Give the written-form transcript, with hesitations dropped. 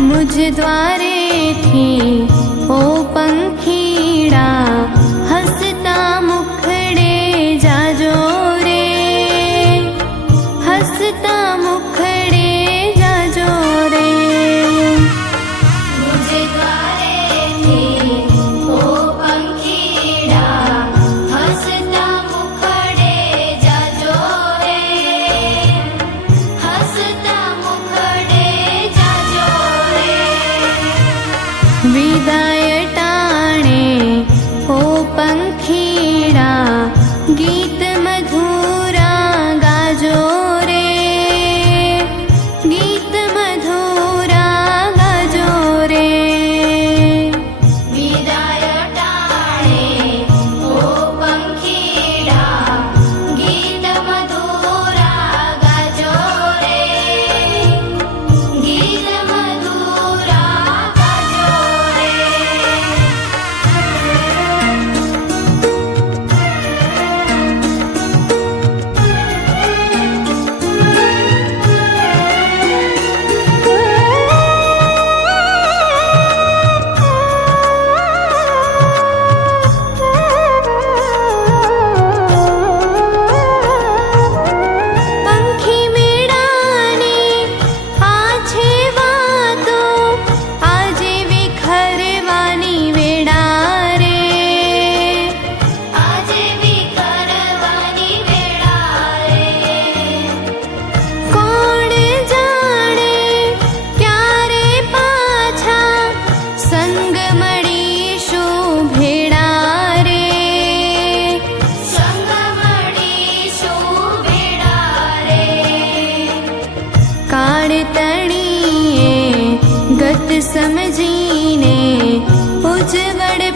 मुझ द्वारे थी ओ पंखीड़ा हसता मुखड़े जाजो रे, हसता मुखड़े जाजो रे। मुझ द्वारे थी ओ पंखीड़ा हसता मुखड़े जाजो रे, हसता मुखड़े जाजो रे। विदाय टाणे ओ पंखीड़ा गीत मधुरा गाजो रे, गीत मधुरा गाजो रे। विदाय टाणे ओ पंखीड़ा गीत मधुरा गाजो रे, गीत मधुरा गाजो रे। पंखी मेड़ानी आछे वातो आजे विखरवानी वेड़ा रे, आजे विखरवानी वेड़ा रे। कोण जाणे क्यारे पाछा संग मळीशुं भेड़ा रे, संग मळीशुं भेड़ा रे। काळ तणीए गत समजीने उजवड़